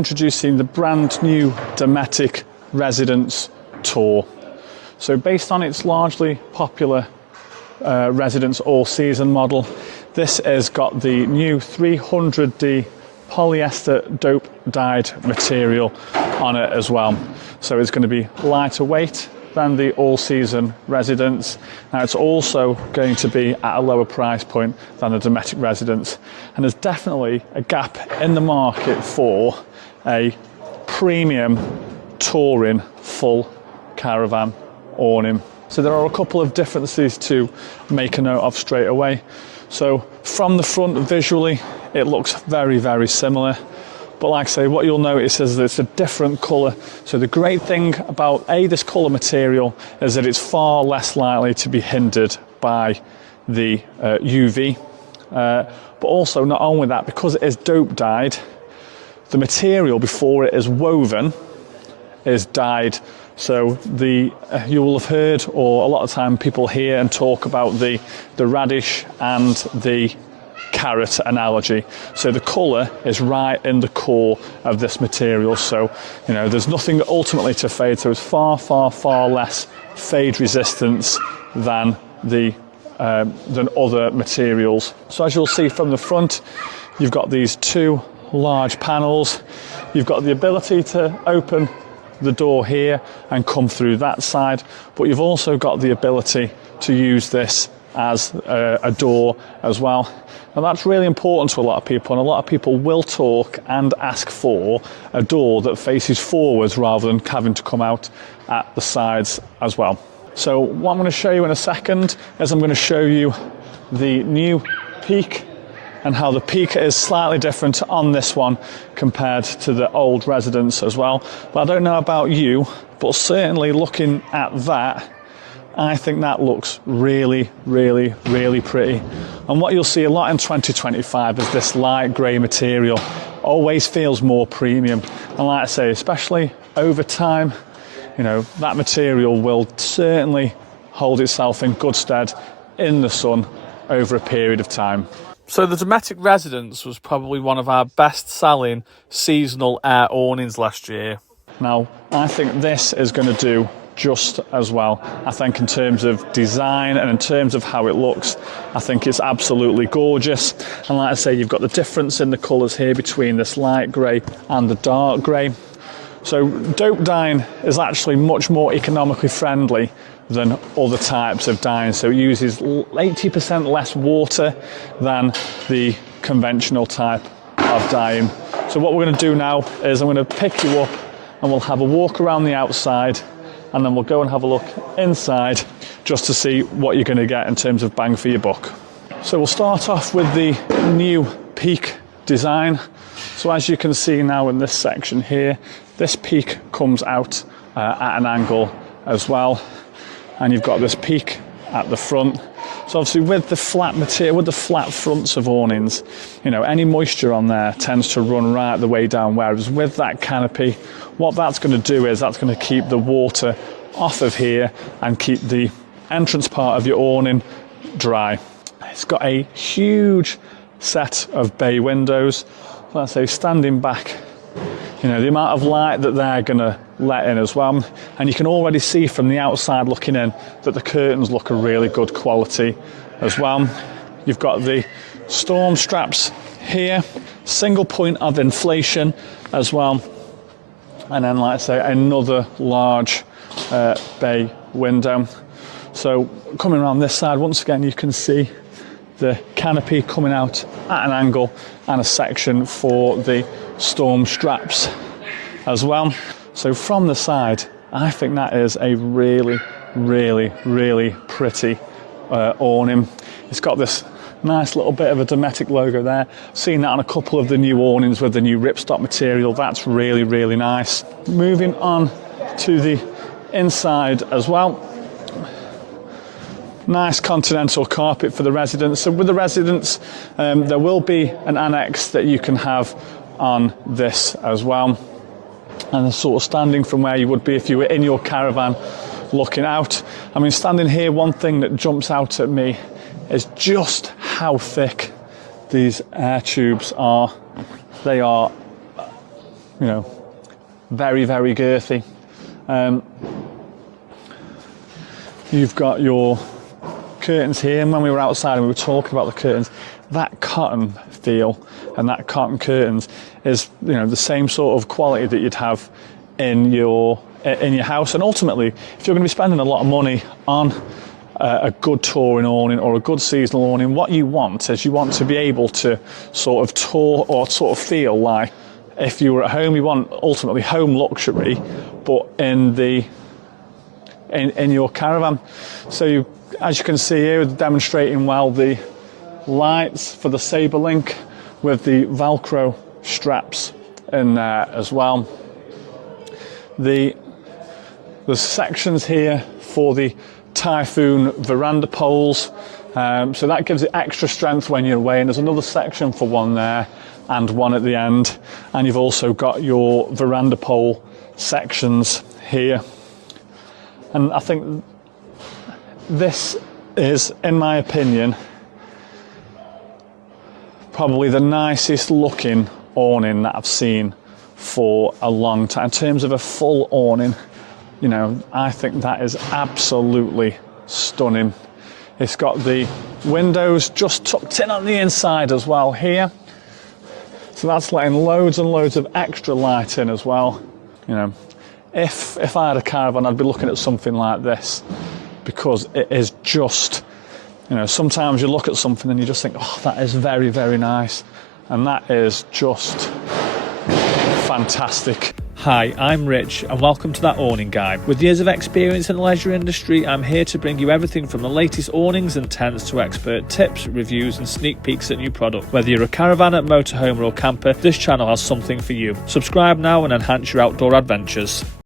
Introducing the brand new Dometic Residence Tour. So based on its largely popular residence all-season model, this has got the new 300D polyester dope dyed material on it as well. So it's going to be lighter weight than the all-season Residence. Now it's also going to be at a lower price point than the Dometic Residence, and there's definitely a gap in the market for a premium touring full caravan awning. So there are a couple of differences to make a note of straight away. So from the front visually it looks very, very similar, but like I say, what you'll notice is that it's a different colour. So the great thing about this colour material is that it's far less likely to be hindered by the UV, but also not only that, because it is dope dyed, the material before it is woven is dyed. So you will have heard, or a lot of time people hear and talk about the radish and the carrot analogy. So the colour is right in the core of this material. So, you know, there's nothing ultimately to fade. So it's far, far, far less fade resistance than than other materials. So as you'll see from the front, you've got these two large panels. You've got the ability to open the door here and come through that side, but you've also got the ability to use this as a door as well. And that's really important to a lot of people, and a lot of people will talk and ask for a door that faces forwards rather than having to come out at the sides as well. So what I'm going to show you in a second is I'm going to show you the new peak and how the peak is slightly different on this one compared to the old Residence as well. But I don't know about you, but certainly looking at that, I think that looks really, really, really pretty. And what you'll see a lot in 2025 is this light grey material always feels more premium. And like I say, especially over time, you know, that material will certainly hold itself in good stead in the sun over a period of time. So the Dometic Residence was probably one of our best-selling seasonal air awnings last year. Now, I think this is going to do just as well. I think in terms of design and in terms of how it looks, I think it's absolutely gorgeous. And like I say, you've got the difference in the colours here between this light grey and the dark grey. So dope dyeing is actually much more economically friendly than other types of dyeing. So it uses 80% less water than the conventional type of dyeing. So what we're going to do now is I'm going to pick you up and we'll have a walk around the outside, and then we'll go and have a look inside just to see what you're going to get in terms of bang for your buck. So we'll start off with the new peak design. So as you can see now in this section here, this peak comes out at an angle as well. And you've got this peak at the front. So obviously with the flat material, with the flat fronts of awnings, you know, any moisture on there tends to run right the way down, whereas with that canopy, what that's going to do is that's going to keep the water off of here and keep the entrance part of your awning dry. It's got a huge set of bay windows. Let's say standing back, you know, the amount of light that they're going to let in as well. And you can already see from the outside looking in that the curtains look a really good quality as well. You've got the storm straps here, single point of inflation as well. And then, like I say, another large bay window. So coming around this side, once again, you can see the canopy coming out at an angle and a section for the storm straps as well. So from the side, I think that is a really, really, really pretty awning. It's got this nice little bit of a Dometic logo there. Seen that on a couple of the new awnings with the new ripstop material. That's really, really nice. Moving on to the inside as well. Nice continental carpet for the Residence. So with the Residence, there will be an annex that you can have on this as well. And sort of standing from where you would be if you were in your caravan looking out. I mean, standing here, one thing that jumps out at me is just how thick these air tubes are. They are you know, very, very girthy. You've got your curtains here, and when we were outside and we were talking about the curtains, that cotton feel and that cotton curtains is, you know, the same sort of quality that you'd have in your house. And ultimately, if you're going to be spending a lot of money on a good touring awning or a good seasonal awning, what you want is you want to be able to sort of tour or sort of feel like if you were at home. You want ultimately home luxury, but in your caravan. So as you can see here, demonstrating well the lights for the Sabre Link with the Velcro straps in there as well. There's sections here for the Typhoon veranda poles, so that gives it extra strength when you're away, and there's another section for one there and one at the end, and you've also got your veranda pole sections here. And I think this is, in my opinion, probably the nicest looking awning that I've seen for a long time. In terms of a full awning, you know, I think that is absolutely stunning. It's got the windows just tucked in on the inside as well here. So that's letting loads and loads of extra light in as well. You know, if I had a caravan, I'd be looking at something like this, because it is just, you know, sometimes you look at something and you just think, oh, that is very, very nice. And that is just fantastic. Hi, I'm Rich and welcome to That Awning Guy. With years of experience in the leisure industry, I'm here to bring you everything from the latest awnings and tents to expert tips, reviews and sneak peeks at new products. Whether you're a caravanner, motorhomer or camper, this channel has something for you. Subscribe now and enhance your outdoor adventures.